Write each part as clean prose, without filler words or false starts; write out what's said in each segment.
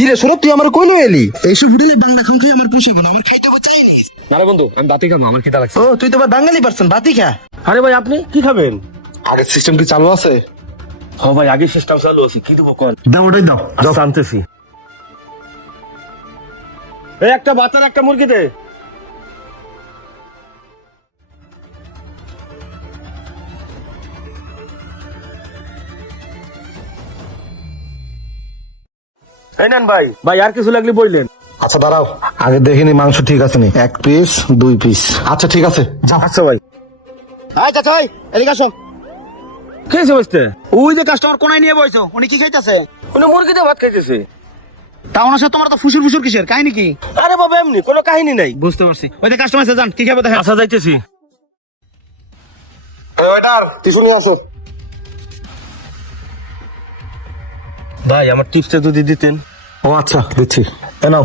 কি রে সৌরভ, তুই আমার কইলো এলি? এইসব হোটেলে বাংলা খান খাই আমার পোষাবে না, আমার খাইতে হবে চাইনিজ। না রে বন্ধু, আমি বাতি খাবো, আমার খিদা লাগছে। ও তুই তো আবার বাঙালি পারসন, বাতি খা। আরে ভাই আপনি কি খাবেন? আগের সিস্টেম কি চালু আছে? ও ভাই আগে সিস্টেম চালু আছে, কি দেবো কোন? দাও ওটাই দাও। আচ্ছা আনতেছি। এই একটা বাচ্চার একটা মুরগি দে। এই নেন ভাই, ভাই আর কিছু লাগলে বললেন। আচ্ছা দাঁড়াও, আগে দেখিনি মাংস ঠিক আছে নি। 1 পিস 2 পিস, আচ্ছা ঠিক আছে যা। আচ্ছা ভাই। আয় চাচা, এদিকে আসো। কে এসে বসতে? ওই যে কাস্টমার কোনায় নিয়ে বইছো, উনি কি খাইতেছে? উনি মুরগিতে ভাত খাইতেছে। তা ওনার সাথে তোমার তো ফুসুর ফুসুর কিসের কাহিনী কি? আরে বাবা এমনি কোনো কাহিনী নাই। বুঝতে পারছি। ওই যে কাস্টমার আছে, যান কি খাবে দেখেন। আচ্ছা যাইতেছি। ওয়েটার টিস্যু নিয়ে আসো। ভাই আমার টিপসটা যদি দিতেন। ও আচ্ছা দিচ্ছি, এ নাও।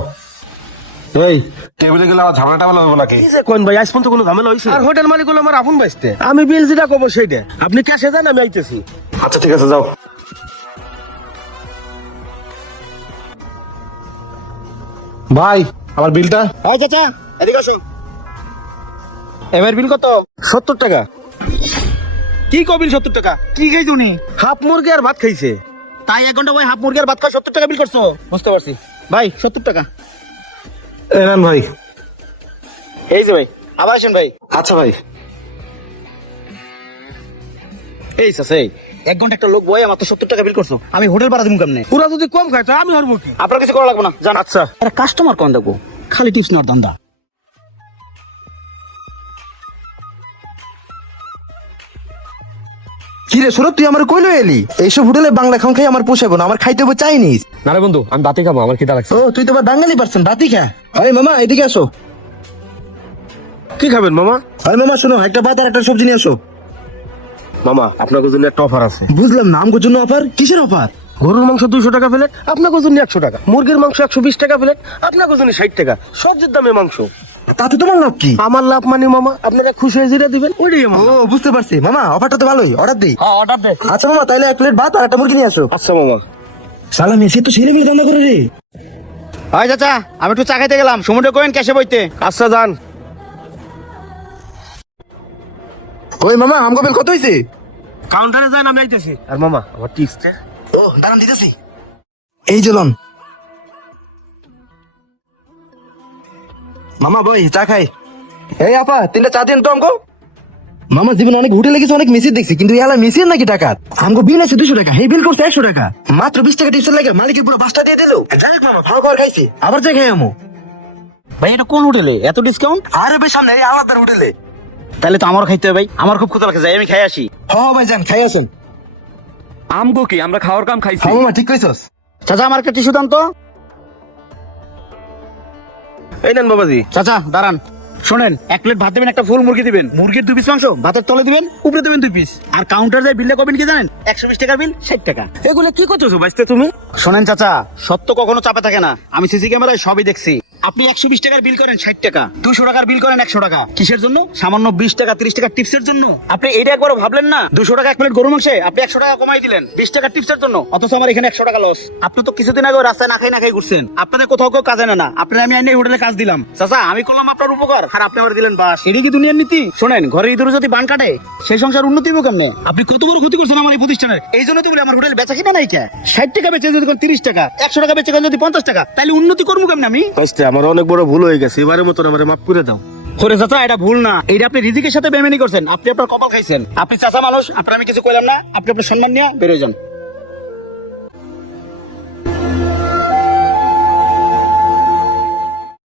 এই টেবিলে গেলে আমার ঝামেলা টামেলা হবে নাকি? কি যে কোন ভাই, আজ পর্যন্ত কোনো ঝামেলা হয়েছে? আর হোটেল মালিক হলো আমার আপন বাইসতে, আমি বিল যেটা কব সেইটা আপনি ক্যাশে দেন, আমি আইতেছি। আচ্ছা ঠিক আছে যাও। ভাই আমার বিলটা। আয় চাচা, এদিকে আসো। এবার বিল কত? 70 টাকা। কি কবিল 70 টাকা? কি খাইছো উনি? হাফ মুরগি আর ভাত খাইছে। তাই 1 ঘন্টা ভাই হাফ মুরগি আর ভাত খাওয়া 70 টাকা বিল করছো? বুঝতে পারছি ভাই, 70 টাকা। এ নেন ভাই। এই যে ভাই, আবার আসেন ভাই। আচ্ছা ভাই। এই চাচা, এই 1 ঘন্টা একটা লোক বয়ে মাত্র 70 টাকা বিল করছো, আমি হোটেল ভাড়া দিমু কেমনে? পুরা যদি কম খায় তা আমি হারবো কি? আপনার কিছু করা লাগবে না, জান। আচ্ছা আরে কাস্টমার কোন দেখো, খালি টিপস নেওয়ার ধান্দা। কি রে সৌরভ, তুই আমার কইলো এলি? এইসব হোটেলে বাংলা খান খাই আমার পোষাবে না, আমার খাইতে হবে চাইনিজ। না রে বন্ধু, আমি বাতি খাবো, আমার খিদা লাগছে। ও তুই তো আবার বাঙালি পারসন, বাতি খা। আরে মামা এদিকে আসো। কি খাবেন মামা? আরে মামা শোনো, একটা ভাত আর একটা সবজি নিয়ে আসো। মামা আপনার জন্য একটা অফার আছে। বুঝলাম না, আমগোর জন্য অফার? কিসের অফার? গরুর মাংস 200 টাকা প্লেট, আপনার জন্য 100 টাকা। মুরগির মাংস 120 টাকা প্লেট, আপনার জন্য 60 টাকা। সবজির দামে মাংস। তাতে তোমার লাভ কি? আমার লাভ মানে মামা আপনারা খুশি হয়ে যেটা দিবেন ওইটাই ও মামা। বুঝতে পারছি মামা, অফারটা তো ভালোই, অর্ডার দিই। হ্যাঁ অর্ডার দে। আচ্ছা মামা, তাইলে 1 প্লেট ভাত আর একটা মুরগি নিয়ে আসো। আচ্ছা মামা। শালা মেসে তো ছেলে মিলে ধান্দা করে রে। হয় চাচা, আমি একটু চা খাইতে গেলাম, সমুদ্র কোয়েন ক্যাশে বইতে। আচ্ছা যান। ওই মামা আমগো বিল কত হইছে? কাউন্টারে যান, আমি আইতেছি। আর মামা আমার টিপসটা। ও দাঁড়ান দিতেছি। এই যে লন মামা, বই চা খাই। এই আপা 3টা চা দিন তো আমগো। মামা জীবনে অনেক হোটেলে গেছি, অনেক মেসেজ দেখছি, কিন্তু ইয়ালা মেসেজ নাকি টাকা। আমগো বিল আছে 200 টাকা, এই বিল করছে 100 টাকা। মাত্র 20 টাকা টিপস লাগে, মালিকের পুরো 5টা দিয়ে দিল। যাই মামা, ভালো খাবার খাইছি, আবার যাই খাই আমো। ভাই এটা কোন হোটেলে এত ডিসকাউন্ট? আরে ভাই সামনে এই আলাদা হোটেলে। তাহলে তো আমারও খাইতে হবে ভাই, আমার খুব ক্ষুধা লাগছে, যাই আমি খাই আসি। হ্যাঁ ভাই যান, খাই আসেন। আমগো কি, আমরা খাওয়ার কাম খাইছি। হ্যাঁ মামা ঠিক কইছস। চাচা আমার একটা টিস্যু দান তো। এই নেন বাবাজি। চাচা দাঁড়ান, শোনেন, 1 প্লেট ভাত দেবেন, একটা ফুল মুরগি দিবেন, মুরগির 2 পিস মাংস ভাতের তলে দিবেন, উপরে দেবেন 2 পিস। আর কাউন্টার যায় বিলটা কবেন কি জানেন? 120 টাকার বিল 60 টাকা। এগুলো কি করতেছো বাইসতে তুমি? শোনেন চাচা, সত্য কখনো চাপে থাকে না, আমি সিসি ক্যামেরায় সবই দেখছি। আপনি 120 টাকার বিল করেন 60 টাকা, 200 টাকার বিল করেন 100 টাকা। কিসের জন্য? সামান্য 20 টাকা 30 টাকা টিপসের জন্য। আপনি এটা একবারও ভাবলেন না? 200 টাকা 1 প্লেট গরু মাংসে আপনি 100 টাকা কমাই দিলেন 20 টাকা টিপসের জন্য, অথচ আমার এখানে 100 টাকা লস। আপনি তো কিছুদিন আগে রাস্তায় না খাই ঘুরছেন, আপনাদের কোথাও কেউ কাজে না। আপনার আমি আইনে হোটেলে কাজ দিলাম। চাচা আমি করলাম আপনার উপকার, আর আপনি আমার দিলেন বাস। এটাই কি দুনিয়ার নীতি? শোনেন, ঘরে ইঁদুরে যদি বান কাটে সেই সংসার উন্নতি হবে কেমনে? আপনি কত বড় ক্ষতি করছেন আমার এই প্রতিষ্ঠানের। এই জন্য তো বলি আমার হোটেল বেচা কিনা নাই কে। 60 টাকা বেচে যদি 30 টাকা, 100 টাকা বেচে যদি 50 টাকা, তাহলে উন্নতি করবো কেমনে আমি? বাইসতে আমার অনেক বড় ভুল হয়ে গেছে, এবারের মতন আমারে মাফ করে দাও। ওরে চাচা এটা ভুল না, এইটা আপনি রিজিকের সাথে বেমানি করছেন, আপনি আপনার কপাল খাইছেন। আপনি চাচা মানুষ, আপনার আমি কিছু কইলাম না, আপনি আপনার সম্মান নিয়ে বেরোয় যান।